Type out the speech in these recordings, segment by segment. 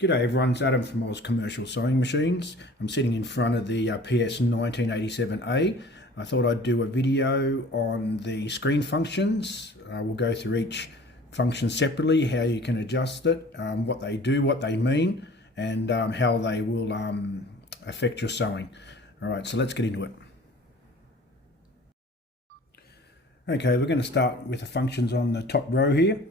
G'day everyone, it's Adam from Oz Commercial Sewing Machines. I'm sitting in front of the PS-1987A. I thought I'd do a video on the screen functions. We'll go through each function separately, how you can adjust it, what they do, what they mean, and how they will affect your sewing. Alright, so let's get into it. Okay, we're going to start with the functions on the top row here.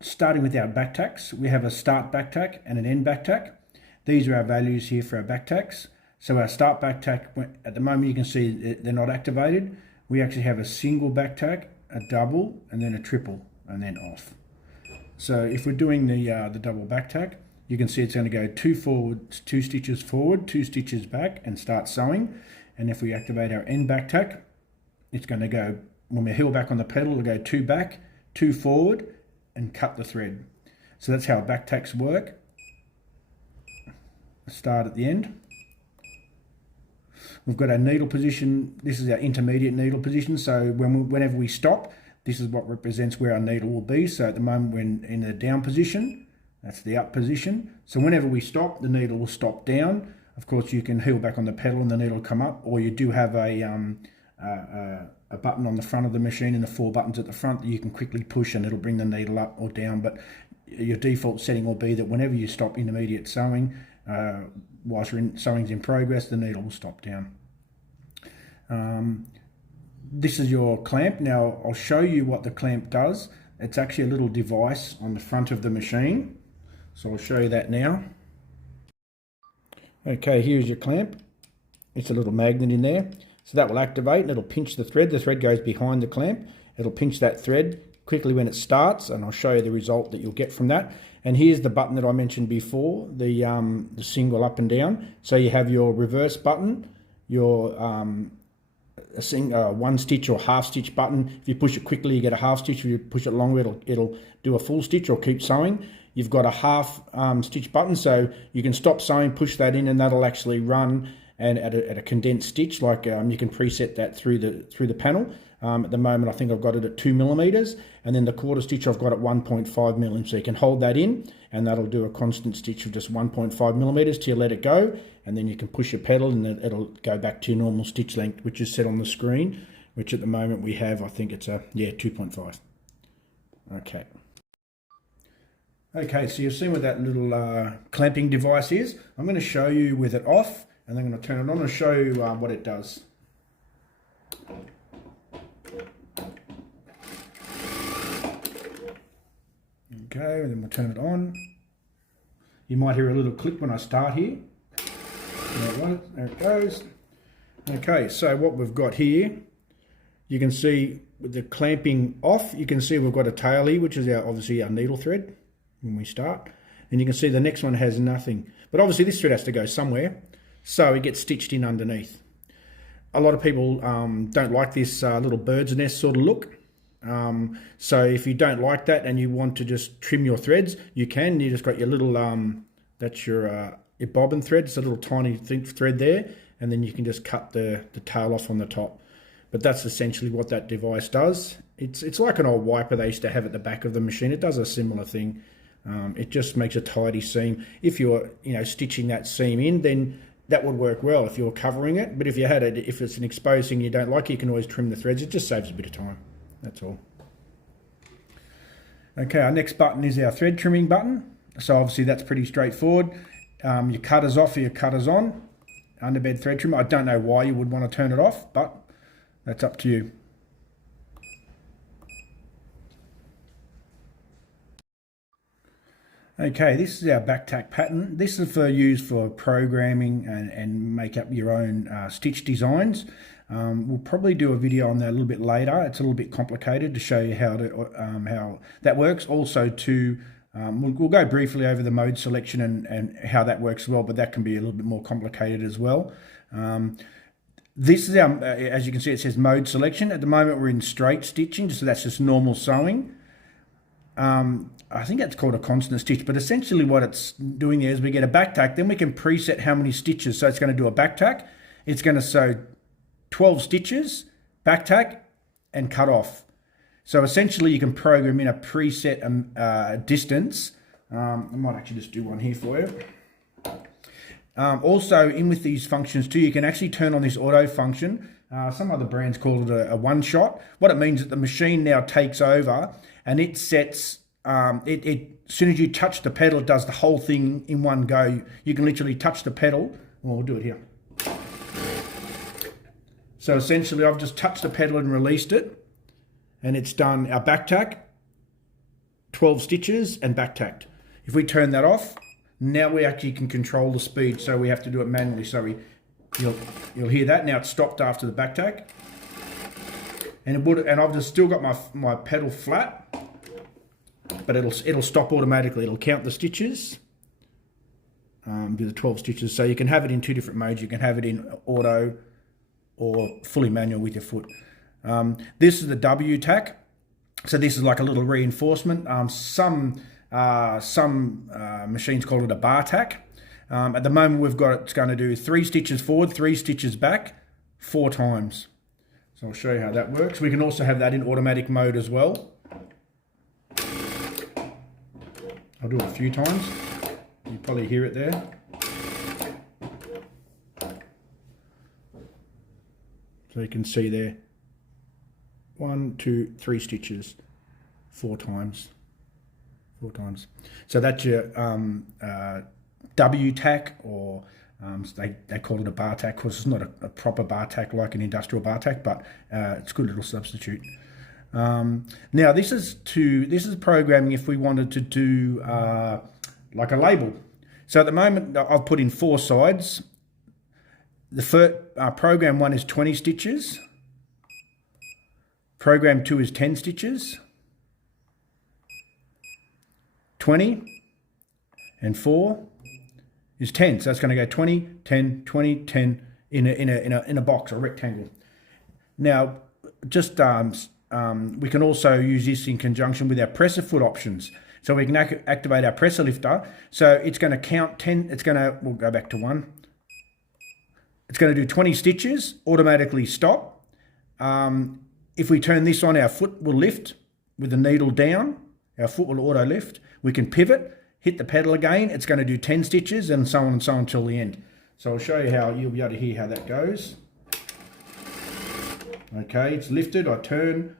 Starting with our back tacks, we have a start back tack and an end back tack. These are our values here for our back tacks. So our start back tack, at the moment you can see they're not activated. We actually have a single back tack, a double, and then a triple, and then off. So if we're doing the double back tack, you can see it's going to go 2 forward, 2 stitches forward, 2 stitches back, and start sewing. And if we activate our end back tack, it's going to go, when we heel back on the pedal, it'll go 2 back, 2 forward, and cut the thread. So that's how back tacks work. Start at the end. We've got our needle position. This is our intermediate needle position. So whenever we stop, this is what represents where our needle will be. So at the moment we're in the down position. That's the up position. So whenever we stop, the needle will stop down. Of course, you can heel back on the pedal and the needle will come up, or you do have a button on the front of the machine and the 4 buttons at the front that you can quickly push and it'll bring the needle up or down. But your default setting will be that whenever you stop intermediate sewing, whilst sewing's in progress, the needle will stop down. This is your clamp. Now I'll show you what the clamp does. It's actually a little device on the front of the machine. So I'll show you that now. Okay, here's your clamp. It's a little magnet in there. So that will activate and it'll pinch the thread. The thread goes behind the clamp. It'll pinch that thread quickly when it starts, and I'll show you the result that you'll get from that. And here's the button that I mentioned before, the single up and down. So you have your reverse button, your one stitch or half stitch button. If you push it quickly, you get a half stitch. If you push it longer, it'll do a full stitch or keep sewing. You've got a half stitch button, so you can stop sewing, push that in, and that'll actually run and at a condensed stitch. Like you can preset that through the panel. At the moment I think I've got it at 2mm, and then the quarter stitch I've got at 1.5mm, so you can hold that in and that'll do a constant stitch of just 1.5mm till you let it go, and then you can push your pedal and it'll go back to your normal stitch length, which is set on the screen, which at the moment we have, I think it's 2.5. Okay, so you've seen what that little clamping device is. I'm going to show you with it off, and then I'm going to turn it on and show you what it does. Okay, and then we'll turn it on. You might hear a little click when I start here. There it goes. Okay, so what we've got here, you can see with the clamping off, you can see we've got a tail here, which is obviously our needle thread when we start. And you can see the next one has nothing. But obviously this thread has to go somewhere, so it gets stitched in underneath. A lot of people don't like this little bird's nest sort of look. So if you don't like that and you want to just trim your threads, you can. You just got your little, that's your bobbin thread. It's a little tiny thread there, and then you can just cut the tail off on the top. But that's essentially what that device does. It's like an old wiper they used to have at the back of the machine. It does a similar thing. It just makes a tidy seam. If you're stitching that seam in, then that would work well if you're covering it. But if you if it's an exposed thing you don't like, you can always trim the threads. It just saves a bit of time. That's all. Okay, our next button is our thread trimming button. So obviously that's pretty straightforward. Your cutter's off or your cutter's on. Underbed thread trimmer. I don't know why you would want to turn it off, but that's up to you. Okay, this is our back tack pattern. This is used for programming and make up your own stitch designs. We'll probably do a video on that a little bit later. It's a little bit complicated to show you how that works. Also, we'll go briefly over the mode selection and how that works as well, but that can be a little bit more complicated as well. This is our, as you can see, it says mode selection. At the moment, we're in straight stitching, so that's just normal sewing. I think that's called a constant stitch, but essentially what it's doing there is we get a back tack, then we can preset how many stitches. So it's going to do a back tack. It's going to sew 12 stitches, back tack, and cut off. So essentially you can program in a preset distance I might actually just do one here for you. Also, in with these functions too, you can actually turn on this auto function. Some other brands call it a one-shot. What it means is that the machine now takes over and it sets, as soon as you touch the pedal, it does the whole thing in one go. You can literally touch the pedal. Well, we'll do it here. So essentially, I've just touched the pedal and released it, and it's done our back tack, 12 stitches and back tacked. If we turn that off, now we actually can control the speed, so we have to do it manually. So you'll hear that. Now it's stopped after the back tack. And I've just still got my pedal flat, but it'll stop automatically. It'll count the stitches, do the 12 stitches. So you can have it in two different modes. You can have it in auto or fully manual with your foot. This is the W tack. So this is like a little reinforcement. Some machines call it a bar tack. At the moment it's going to do 3 stitches forward, 3 stitches back, 4 times. So I'll show you how that works. We can also have that in automatic mode as well. I'll do it a few times. You probably hear it there. So you can see there, 1, 2, 3 stitches, 4 times. 4 times. So that's your W tack, or they call it a bar tack, because it's not a proper bar tack like an industrial bar tack, but it's a good little substitute. Now this is programming if we wanted to do like a label. So at the moment I've put in 4 sides. The first program 1 is 20 stitches. Program 2 is 10 stitches. 20 and 4 is 10. So that's going to go 20, 10, 20, 10 in a box or rectangle. Now, just we can also use this in conjunction with our presser foot options. So we can activate our presser lifter. So it's going to count 10. We'll go back to 1. It's going to do 20 stitches, automatically stop. If we turn this on, our foot will lift with the needle down. Our foot will auto lift. We can pivot, hit the pedal again. It's going to do 10 stitches and so on until the end. So I'll show you how you'll be able to hear how that goes. Okay, it's lifted. I turn.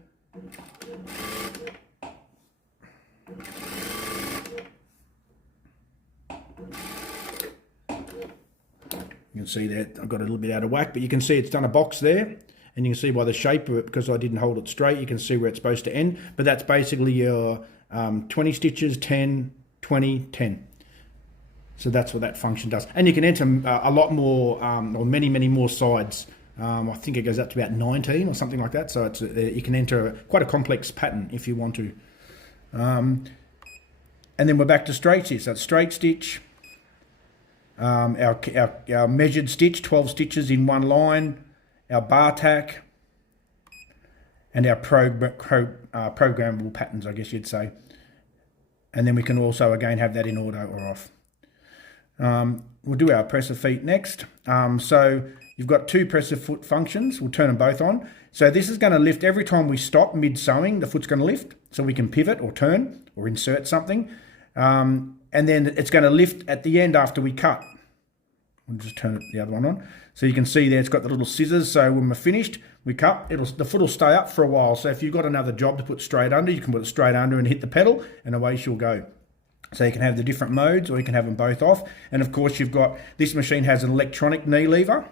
You can see that I've got a little bit out of whack, but you can see it's done a box there. And you can see by the shape of it, because I didn't hold it straight, you can see where it's supposed to end. But that's basically your 20 stitches, 10, 20, 10. So that's what that function does. And you can enter a lot more, or many more sides. I think it goes up to about 19 or something like that. So it's you can enter quite a complex pattern if you want to. And then we're back to straight stitch. So it's straight stitch. Our measured stitch, 12 stitches in one line. Our bar tack, and our programmable patterns, I guess you'd say. And then we can also, again, have that in auto or off. We'll do our presser feet next. So you've got 2 presser foot functions. We'll turn them both on. So this is going to lift every time we stop mid-sewing. The foot's going to lift, so we can pivot or turn or insert something. And then it's going to lift at the end after we cut. We'll just turn the other one on. So you can see there it's got the little scissors. So when we're finished, we cut. The foot will stay up for a while. So if you've got another job to put straight under, you can put it straight under and hit the pedal, and away she'll go. So you can have the different modes, or you can have them both off. And of course, this machine has an electronic knee lever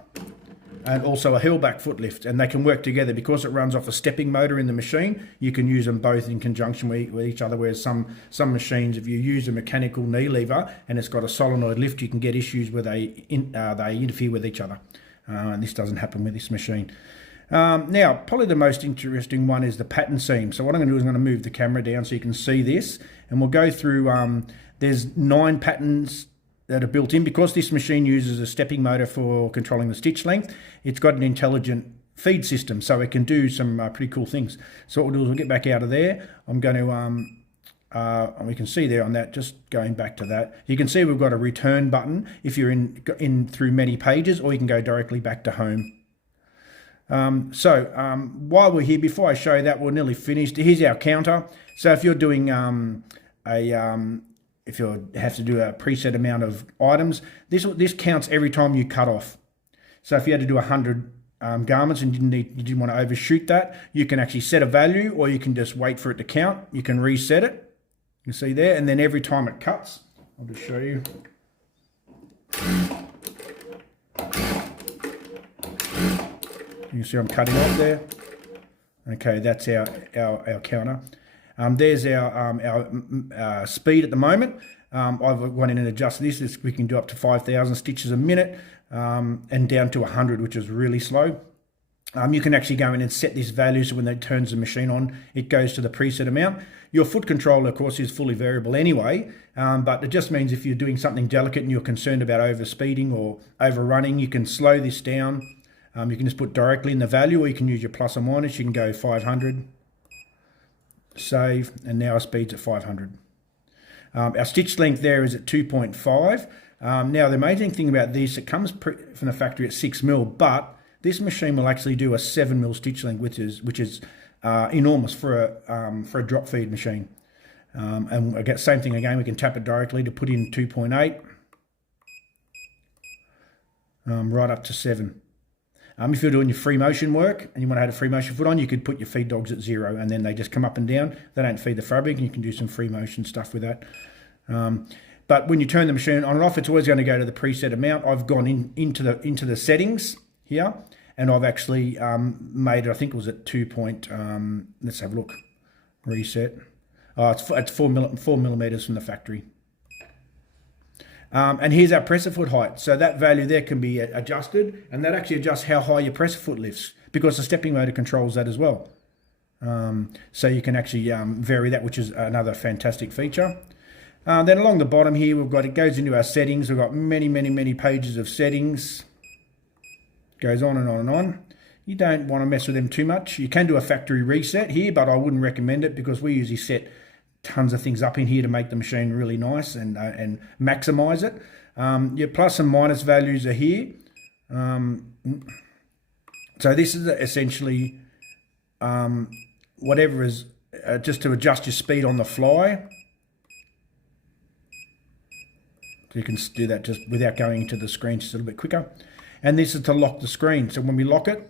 and also a heel back foot lift, and they can work together because it runs off a stepping motor in the machine. You can use them both in conjunction with each other, whereas some machines, if you use a mechanical knee lever and it's got a solenoid lift, you can get issues where they interfere with each other. And this doesn't happen with this machine. Now, probably the most interesting one is the pattern seam. So what I'm going to do is I'm going to move the camera down so you can see this, and we'll go through, there's 9 patterns that are built in. Because this machine uses a stepping motor for controlling the stitch length, it's got an intelligent feed system, so it can do some pretty cool things. So what we'll do is we'll get back out of there. I'm going to, we can see there on that, just going back to that, you can see we've got a return button if you're in through many pages, or you can go directly back to home. While we're here, before I show you that, we're nearly finished. Here's our counter. So if you're doing if you have to do a preset amount of items, this counts every time you cut off. So if you had to do 100 garments and you didn't want to overshoot that, you can actually set a value, or you can just wait for it to count. You can reset it. You see there, and then every time it cuts, I'll just show you. You can see I'm cutting off there. Okay, that's our counter. There's our speed at the moment. I've gone in and adjusted this. We can do up to 5,000 stitches a minute and down to 100, which is really slow. You can actually go in and set this value, so when it turns the machine on, it goes to the preset amount. Your foot controller, of course, is fully variable anyway, but it just means if you're doing something delicate and you're concerned about overspeeding or overrunning, you can slow this down. You can just put directly in the value, or you can use your plus or minus. You can go 500, save, and now our speed's at 500. Our stitch length there is at 2.5. Now the amazing thing about this, it comes from the factory at 6mm, but this machine will actually do a 7mm stitch length, which is enormous for a drop feed machine. And again, same thing again, we can tap it directly to put in 2.8, right up to 7. If you're doing your free motion work and you want to have a free motion foot on, you could put your feed dogs at 0 and then they just come up and down. They don't feed the fabric, and you can do some free motion stuff with that. But when you turn the machine on and off, it's always going to go to the preset amount. I've gone into the settings here, and I've actually made it, I think it was at 2 point, let's have a look, reset. Oh, it's 4 millimeters from the factory. And here's our presser foot height. So that value there can be adjusted, and that actually adjusts how high your presser foot lifts, because the stepping motor controls that as well. So you can actually vary that, which is another fantastic feature. Then along the bottom here, it goes into our settings. We've got many pages of settings. Goes on and on and on. You don't want to mess with them too much. You can do a factory reset here, but I wouldn't recommend it, because we usually set tons of things up in here to make the machine really nice and maximize it. Your plus and minus values are here. So this is essentially whatever is just to adjust your speed on the fly. So you can do that just without going into the screen, just a little bit quicker. And this is to lock the screen. So when we lock it,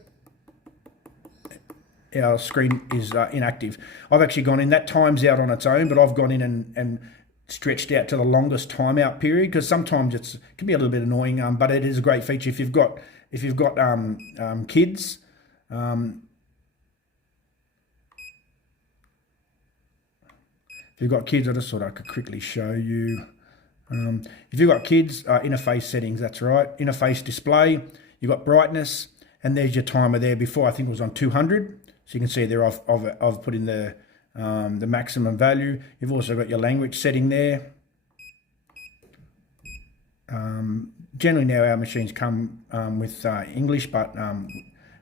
our screen is inactive. I've actually gone in, that times out on its own, but I've gone in and stretched out to the longest timeout period, because sometimes it can be a little bit annoying, but it is a great feature if you've got kids. If you've got kids, I just thought I could quickly show you. If you've got kids, interface settings, that's right. Interface display, you've got brightness, and there's your timer there. Before, I think it was on 200. So you can see there I've put in the maximum value. You've also got your language setting there. Generally now our machines come with English, but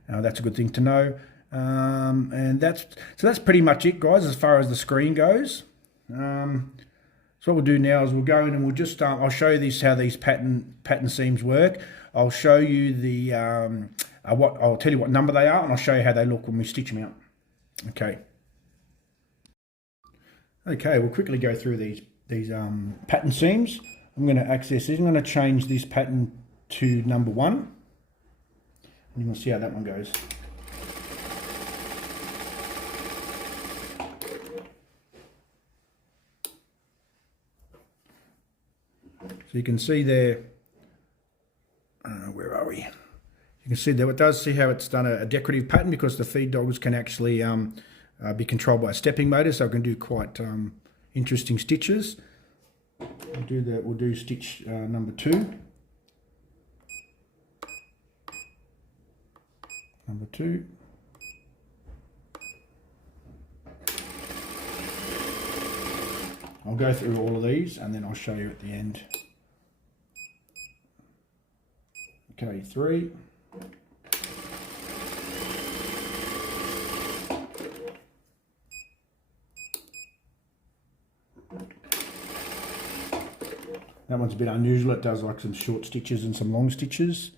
that's a good thing to know. And that's pretty much it, guys, as far as the screen goes. So what we'll do now is we'll go in and we'll just I'll show you how these pattern seams work. I'll show you the I'll tell you what number they are, and I'll show you how they look when we stitch them out. Okay, we'll quickly go through these pattern seams. I'm going to access this. I'm going to change this pattern to number 1, and you can see how that one goes. So you can see there, where are we? You can see there, it does see how it's done a decorative pattern, because the feed dogs can actually be controlled by a stepping motor, so it can do quite interesting stitches. We'll do stitch number 2. Number 2. I'll go through all of these and then I'll show you at the end. Okay, 3. That one's a bit unusual. It does like some short stitches and some long stitches.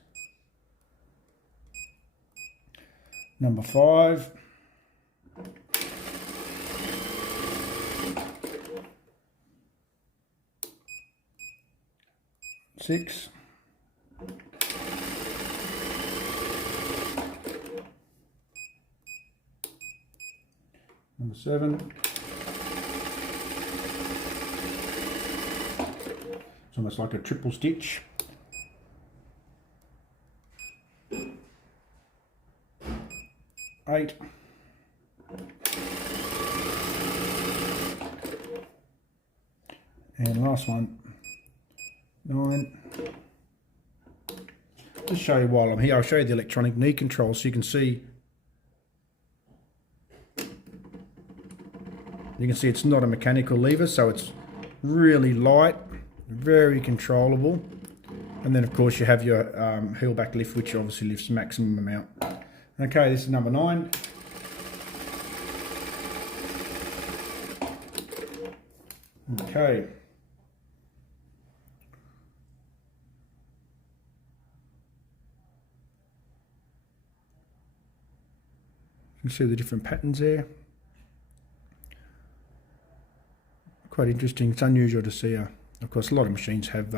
Number 5. 6. Number 7. It's almost like a triple stitch. 8. And last one, 9. Just show you while I'm here, I'll show you the electronic knee control so you can see. You can see it's not a mechanical lever, so it's really light, very controllable. And then of course you have your heel back lift, which obviously lifts maximum amount. Okay, this is number 9. Okay. You can see the different patterns there. Quite interesting. It's unusual to see. Of course, a lot of machines have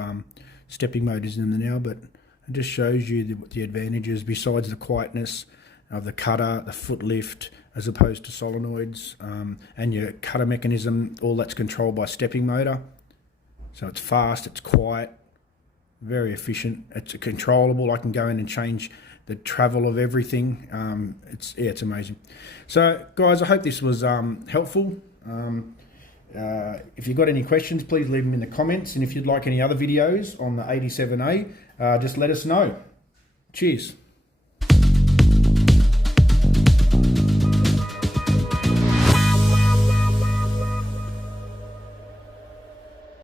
stepping motors in them now, but it just shows you the advantages besides the quietness of the cutter, the foot lift, as opposed to solenoids, and your cutter mechanism. All that's controlled by stepping motor. So it's fast, it's quiet, very efficient. It's controllable. I can go in and change the travel of everything. It's amazing. So guys, I hope this was helpful. If you've got any questions, please leave them in the comments, and if you'd like any other videos on the 87A, just let us know. Cheers.